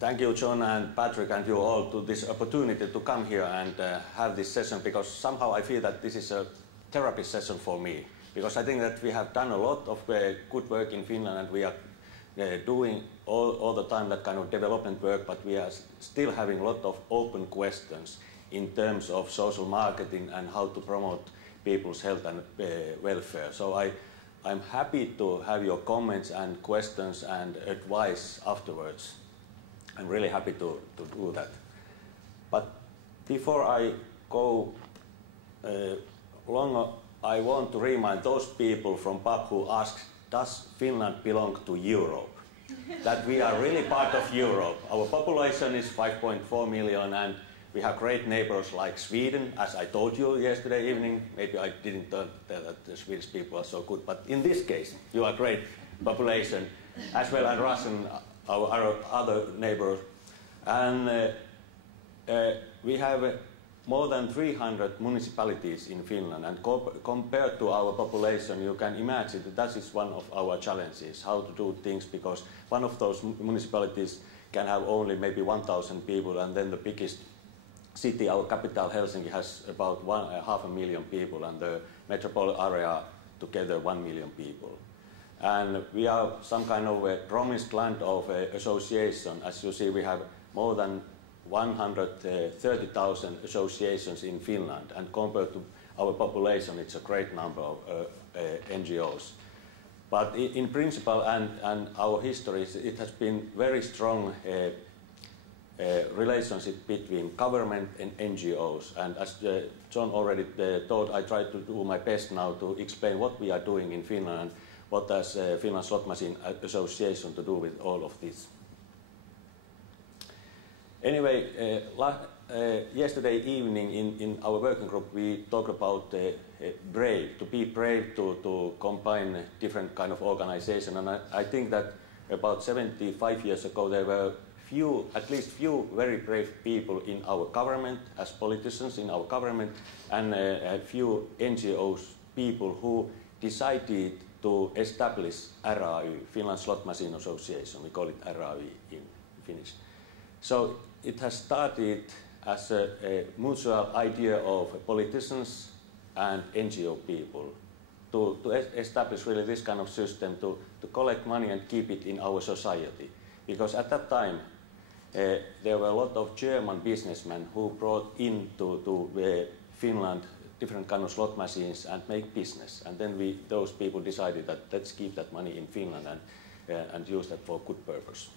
Thank you, John and Patrick, and you all to this opportunity to come here and have this session, because somehow I feel that this is a therapy session for me, because I think that we have done a lot of good work in Finland, and we are doing all the time that kind of development work, but we are still having a lot of open questions in terms of social marketing and how to promote people's health and welfare. So I'm happy to have your comments and questions and advice afterwards. I'm really happy to do that. But before I go longer, I want to remind those people from PAP who ask, does Finland belong to Europe? That we are really part of Europe. Our population is 5.4 million, and we have great neighbors like Sweden, as I told you yesterday evening. Maybe I didn't tell that the Swedish people are so good, but in this case, you are a great population, as well as Russian, our other neighbors. And we have more than 300 municipalities in Finland, and compared to our population, you can imagine that is one of our challenges, how to do things, because one of those municipalities can have only maybe 1,000 people, and then the biggest city, our capital Helsinki, has about 500,000 people, and the metropolitan area together 1 million people. And we are some kind of a promised land of association. As you see, we have more than 130,000 associations in Finland, and compared to our population, it's a great number of NGOs. But in principle and our history, it has been very strong relationship between government and NGOs. And as John already told, I try to do my best now to explain what we are doing in Finland and what does Finland Slot Machine Association to do with all of this. Anyway, yesterday evening in our working group we talked about brave, to be brave to combine different kind of organization, and I think that about 75 years ago there were at least few very brave people in our government, as politicians in our government, and a few NGOs people who decided to establish RAY, Finland Slot Machine Association. We call it RAY in Finnish. So it has started as a mutual idea of politicians and NGO people to establish really this kind of system to collect money and keep it in our society. Because at that time there were a lot of German businessmen who brought into Finland different kind of slot machines and make business. And then those people decided that let's keep that money in Finland and use that for good purpose.